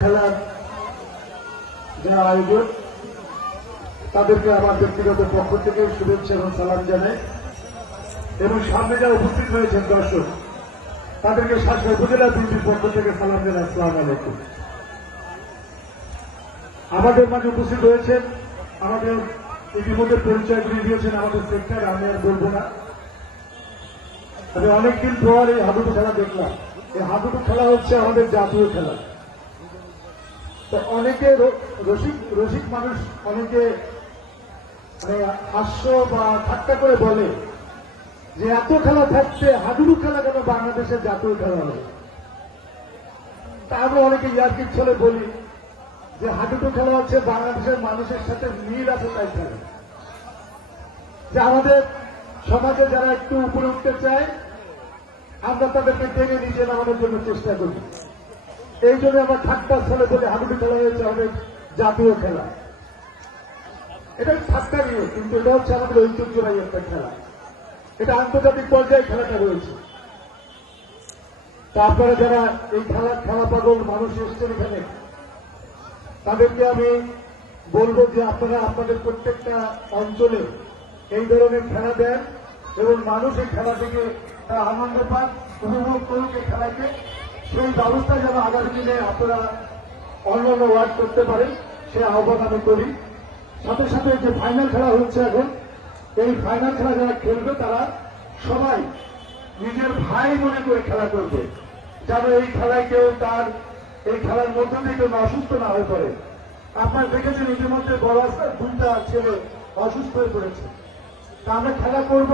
খেলার যারা আয়োজক তাদেরকে আমার ব্যক্তিগত পক্ষ থেকে শুভেচ্ছা এবং সালাম জানাই এবং সামনে যারা উপস্থিত হয়েছেন দর্শক তাদেরকে শাসক উপজেলা বিএনপির পক্ষ থেকে সালাম জানাই। আসসালামু আলাইকুম। আমাদের মাঝে উপস্থিত হয়েছেন আমাদের ইতিমধ্যে পরিচয় দিয়ে দিয়েছেন আমাদের সেক্টর, আমি আর বলবো না। আমি অনেকদিন পর এই হাডুডু খেলা দেখলাম। এই হাডুডু খেলা হচ্ছে আমাদের জাতীয় খেলা। তো অনেকে রসিক মানুষ অনেকে হাস্য বা ঠাট্টা করে বলে যে এত খেলা থাকতে হাডুডু খেলা কেন বাংলাদেশের জাতীয় খেলা হবে। তা আমরা অনেকে ইয়ার্কির ছলে বলি যে হাডুডু খেলা হচ্ছে বাংলাদেশের মানুষের সাথে মিল আছে তাই খেলা, যে আমাদের সমাজে যারা একটু উপরে উঠতে চায় আমরা তাদেরকে টেনে নিচে নামানোর জন্য চেষ্টা করি। এই জন্য আমরা ঠাট্টার ছলে বলে হাডুডু খেলা হয়েছে আমাদের জাতীয় খেলা। এটা ঠাট্টা নিয়ে, কিন্তু এটা হচ্ছে আমাদের ঐতিহ্যবাহী একটা খেলা। এটা আন্তর্জাতিক পর্যায়ে খেলাটা রয়েছে। তা আপনারা যারা এই খেলা পাগল মানুষ এসছেন এখানে, তাদেরকে আমি বলবো যে আপনারা আপনাদের প্রত্যেকটা অঞ্চলে এই ধরনের খেলা দেন এবং মানুষ এই খেলা থেকে তারা আনন্দ পান, উপভোগ করুক এই খেলাকে। সেই ব্যবস্থা যেন আগামী দিনে আপনারা অন্যান্য ওয়ার্ড করতে পারেন সে আহ্বান আমি করি। সাথে সাথে যে ফাইনাল খেলা হচ্ছে এখন, এই ফাইনাল খেলা যারা খেলবে তারা সবাই নিজের ভাই মনে করে খেলা করবে, যেন এই খেলায় কেউ তার এই খেলার মধ্য দিয়ে কেউ অসুস্থ না হয়ে পড়ে। আপনারা দেখেছেন ইতিমধ্যে বড় দুইটা ছেলে অসুস্থ হয়ে পড়েছে। তা আমরা খেলা করব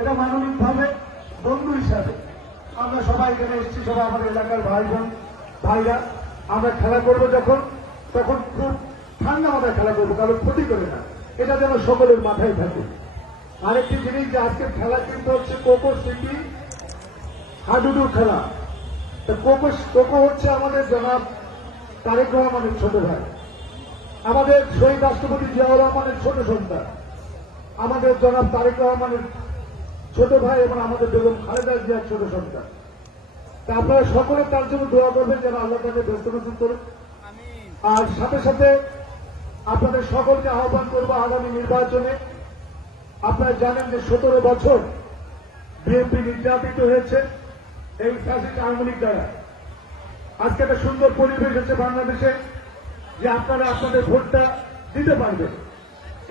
এটা মানবিকভাবে বন্ধু হিসাবে। আমরা সবাই এখানে এসেছি, সবাই আমাদের এলাকার ভাই বোন ভাইরা। আমরা খেলা করব তখন খুব ঠান্ডা মাথায় খেলা করবো, কারণ ক্ষতি করে না, এটা যেন সকলের মাথায় থাকে। আরেকটি জিনিস যে আজকের খেলা কিন্তু হচ্ছে কোকো সিটি হাডুডু খেলা। কোকো হচ্ছে আমাদের জনাব তারেক রহমানের ছোট ভাই, আমাদের শহীদ রাষ্ট্রপতি জিয়াউর রহমানের ছোট সন্তান, আমাদের জনাব তারেক রহমানের ছোট ভাই এবং আমাদের বেগম খালেদা জিয়ার ছোট সন্তান। তা আপনারা সকলে তার জন্য দোয়া করবেন যেন আল্লাহ তাকে ব্যস্ত নতুন করুন। আর সাথে সাথে আপনাদের সকলকে আহ্বান করবো আগামী নির্বাচনে। আপনারা জানেন যে 17 বছর বিএনপি নির্যাতিত হয়েছে এই ফ্যাসিস্ট আওয়ামী লীগ দ্বারা। আজকে একটা সুন্দর পরিবেশ হচ্ছে বাংলাদেশে যে আপনারা আপনাদের ভোটটা দিতে পারবেন।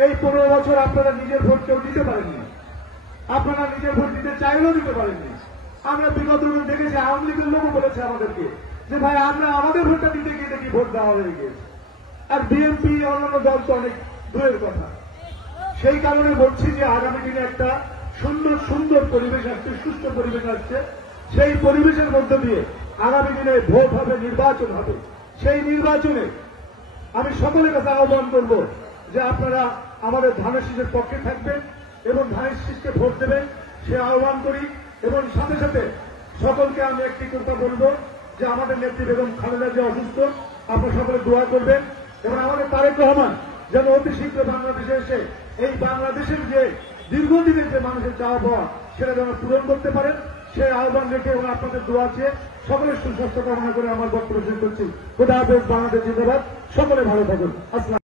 এই 15 বছর আপনারা নিজের ভোট কেউ দিতে পারেননি, আপনারা নিজের ভোট দিতে চাইলেও দিতে পারেননি। আমরা বিগত দিন দেখেছি আওয়ামী লীগের লোকও বলেছে আমাদেরকে যে ভাই আমরা আমাদের ভোটটা দিতে গিয়ে দেখি ভোট দেওয়া হয়ে গিয়েছে। আর বিএনপি অন্যান্য দল তো অনেক দূরের কথা। সেই কারণে বলছি যে আগামী দিনে একটা সুন্দর পরিবেশ আসছে, সুস্থ পরিবেশ আসছে। সেই পরিবেশের মধ্য দিয়ে আগামী দিনে ভোট হবে, নির্বাচন হবে। সেই নির্বাচনে আমি সকলের কাছে আহ্বান করব যে আপনারা আমাদের ধানের শীষের পক্ষে থাকবেন এবং ধানের শীষকে ভোট দেবেন, সে আহ্বান করি। এবং সাথে সাথে সকলকে আমি একটি কথা বলবো যে আমাদের নেত্রী বেগম খালেদা জিয়া অসুস্থ, আপনারা সকলে দোয়া করবেন এবং আমাদের তারেক রহমান যেন অতি শীঘ্র বাংলাদেশে এসে এই বাংলাদেশের যে দীর্ঘদিনের যে মানুষের চাওয়া পাওয়া সেটা যেন পূরণ করতে পারেন, সেই আহ্বান রেখে এবং আপনাদের দোয়া চেয়ে সকলের সুস্বাস্থ্য কামনা করে আমার বক্তব্য শেষ করছি। খোদা হাফেজ। বাংলাদেশ জিন্দাবাদ। সকলে ভালো থাকুন। আসসালাম।